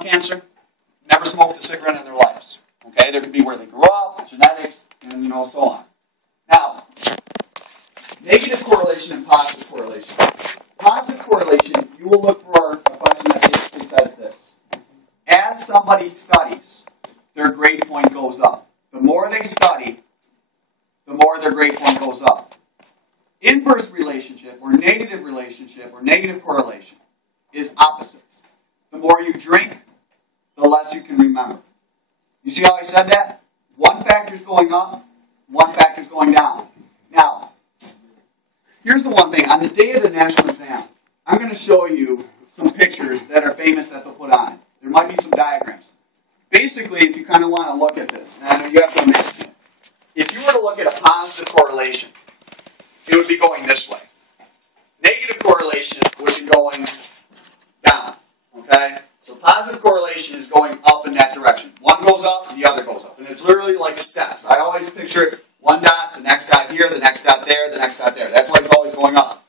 cancer, never smoked a cigarette in their lives. Okay, there could be where they grew up, genetics, and so on. Now, negative correlation and positive correlation. Positive correlation, you will look for a question that basically says this. As somebody studies, their grade point goes up. The more they study, the more their grade point goes up. Inverse relationship, or negative correlation, is opposites. The more you drink, the less you can remember. You see how I said that? One factor is going up, one factor is going down. Now, here's the one thing. On the day of the national exam, I'm going to show you some pictures that are famous that they'll put on it. There might be some diagrams. Basically, if you kind of want to look at this, and I know you have to imagine it. If you were to look at a positive correlation, it would be going this way. Negative correlation would be going down. Okay? So positive correlation is going up in that direction. One goes up, the other goes up. And it's literally like steps. I always picture it, one dot, the next dot here, the next dot there, the next dot there. That's why it's always going up.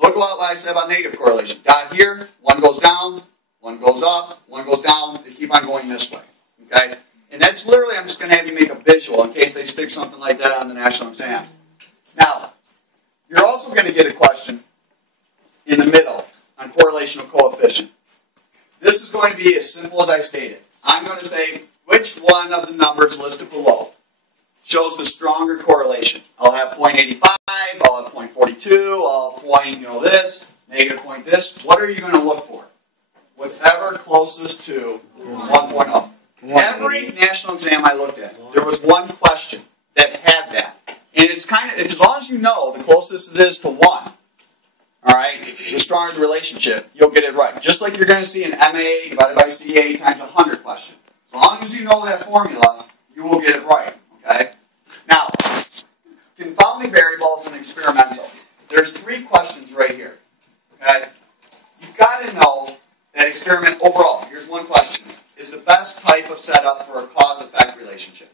Look at what I said about negative correlation. Dot here, one goes down, one goes up, one goes down. They keep on going this way. Okay? And that's literally, I'm just going to have you make a visual in case they stick something like that on the national exam. Now, you're also going to get a question in the middle on correlational coefficient. This is going to be as simple as I stated. I'm going to say which one of the numbers listed below shows the stronger correlation. I'll have 0.85, I'll have 0.42, I'll have point, this, negative point this. What are you going to look for? Whatever closest to 1.0. Every national exam I looked at, there was one question that had that. And it's as long as you know the closest it is to 1, alright, the stronger the relationship, you'll get it right. Just like you're going to see an MA divided by CA times 100 question. As long as you know that formula, you will get it right. Okay? Now, confounding variables and experimental. There's 3 questions right here. Okay? You've got to know that experiment overall, here's one question, is the best type of setup for a cause-effect relationship.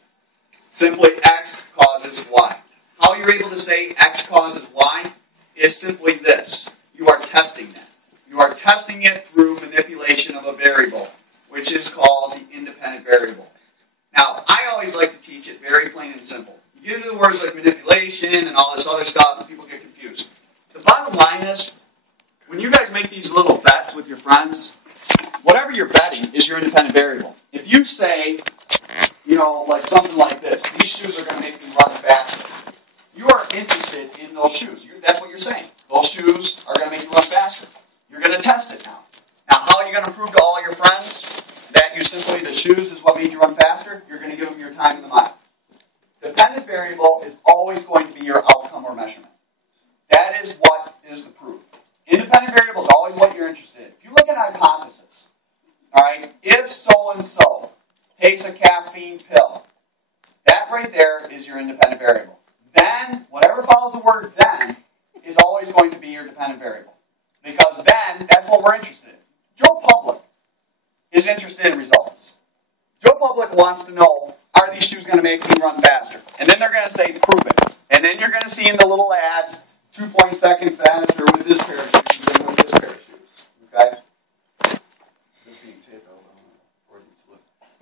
Simply X causes Y. How you're able to say X causes Y is simply this. You are testing that. You are testing it through manipulation of a variable, which is called the independent variable. Now, I always like to teach it very plain and simple. You get into the words like manipulation and all this other stuff, and people get confused. The bottom line is, when you guys make these little bets with your friends, whatever you're betting is your independent variable. If you say, like something like this, these shoes are going to make me run faster. You are interested in those shoes. That's what you're saying. Those shoes are going to make you run faster. You're going to test it now. Now, how are you going to prove to all your friends that the shoes is what made you run faster? You're going to give them your time in the mile. Dependent variable is always going to be your outcome or measurement. That is what is the proof. Independent variable is always what you're interested in. If you look at a hypothesis, all right, if so-and-so takes a caffeine pill, that right there is your independent variable. Then, whatever follows the word then, is always going to be your dependent variable. Because then, that's what we're interested in. Joe Public is interested in results. Joe Public wants to know, are these shoes going to make me run faster? And then they're going to say, prove it. And then you're going to see in the little ads, 2 seconds faster with this pair of shoes than with this pair of shoes. Okay? This being taped,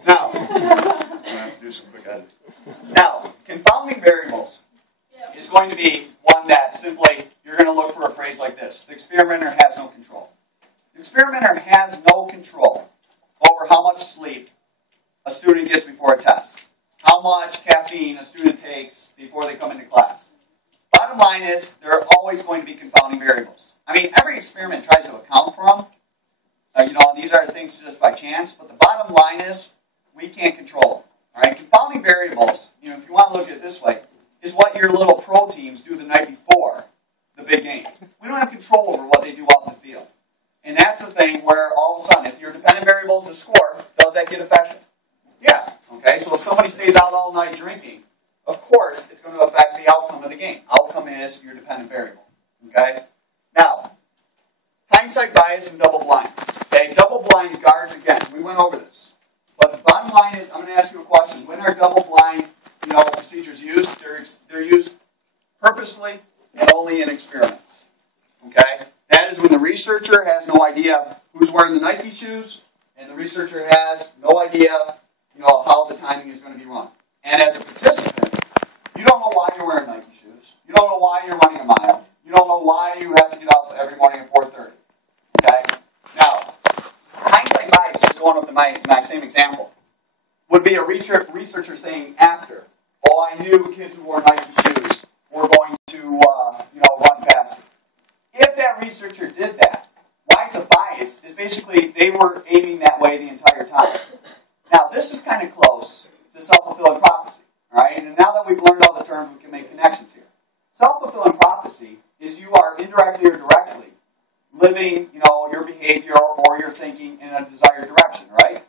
now, I'm going to have to do some quick editing. Now, confounding variables is going to be one that simply, you're going to look for a phrase like this. The experimenter has no control. The experimenter has no control over how much sleep a student gets before a test, how much caffeine a student takes before they come into class. Bottom line is, there are always going to be confounding variables. I mean, every experiment tries to account for them, and these are things just by chance, but the bottom line is, we can't control them. All right? Confounding variables, if you want to look at it this way, is what your little pro teams do the night before the big game. We don't have control over what they do out in the field. And that's the thing where all of a sudden, if your dependent variable is the score, does that get affected? Yeah. Okay, so if somebody stays out all night drinking, of course, it's going to affect the outcome of the game. Outcome is your dependent variable. Okay? Now, hindsight bias and double blind. Okay, double blind guards, again, we went over this. But the bottom line is, I'm going to ask you a question. When are double blind procedures used? They're used purposely and only in experiments. Okay? That is when the researcher has no idea who's wearing the Nike shoes and the researcher has no idea, how the timing is going to be run. And as a participant, you don't know why you're wearing Nike shoes. You don't know why you're running a mile. You don't know why you have to get up every morning at 4:30. Okay? Now, hindsight bias, just going with my same example, would be a researcher saying after, oh, I knew kids who wore Nike shoes were going to, run faster. If that researcher did that, why it's a bias is basically they were aiming that way the entire time. Now, this is kind of close to self-fulfilling prophecy, all right? And now that we've learned all the terms, we can make connections here. Self-fulfilling prophecy is you are indirectly or directly living, your behavior or your thinking in a desired direction, right?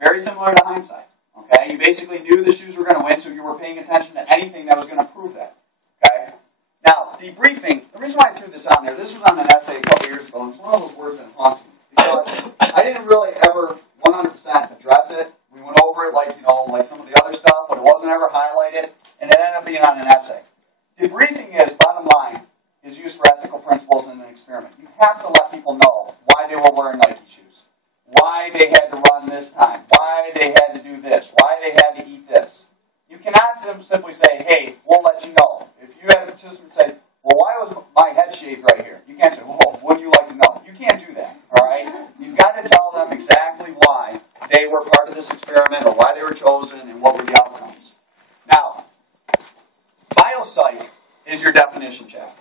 Very similar to hindsight, okay? You basically knew the shoes were going to win, so you were paying attention to anything that was going to prove that, okay? Now, debriefing, the reason why I threw this on there, this was on an essay a couple years ago, and it's one of those words that haunts me, because I didn't really ever 100% address it. We went over it like some of the other stuff, but it wasn't ever highlighted, and it ended up being on an essay. Debriefing is, bottom line, is used for ethical principles in an experiment. You have to let people know why they were wearing Nike shoes, why they had to run this time, why they had to do this, why they had to eat this. You cannot simply say, hey, we'll let you know. If you had a participant say, well, why was my head shaved right here? You can't say, well, wouldn't you like to know? You can't do that, all right? You've got to tell them exactly why they were part of this experiment or why they were chosen and what were the outcomes. Now, biopsych is your definition check,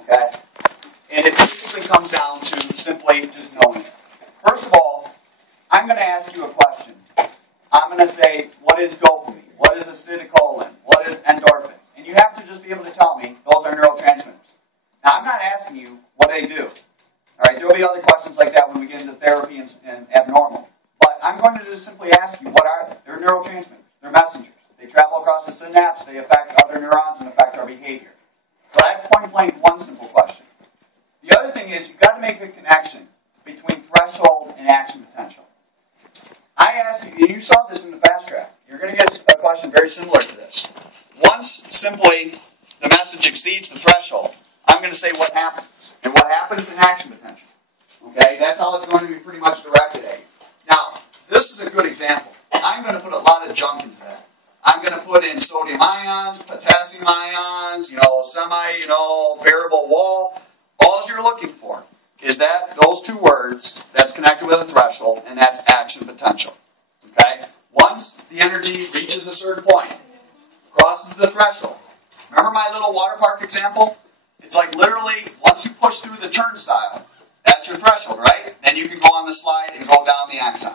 okay? And it basically comes down to simply just knowing it. First of all, I'm going to ask you a question. I'm going to say, what is dopamine? What is acetylcholine? What is endorphins? And you have to just be able to tell me those are neurotransmitters. Now, I'm not asking you what they do. All right, there will be other questions like that when we get into therapy and abnormal. But I'm going to just simply ask you, what are they? They're neurotransmitters. They're messengers. They travel across the synapse. They affect other neurons and affect our behavior. So I have point-blank one simple question. The other thing is, you've got to make a connection between threshold and action potential. I asked you, and you saw this in the fast track. You're going to get a question very similar to this. Once simply the message exceeds the threshold, I'm going to say what happens. And what happens in action potential. Okay, that's how it's going to be pretty much directed at you. Now, this is a good example. I'm going to put a lot of junk into that. I'm going to put in sodium ions, potassium ions, variable wall. All you're looking for is that those two words that's connected with a threshold, and that's action potential. Okay? Once the energy reaches a certain point, crosses the threshold. Remember my little water park example? It's like literally, once you push through the turnstile, that's your threshold, right? Then you can go on the slide and go down the axon.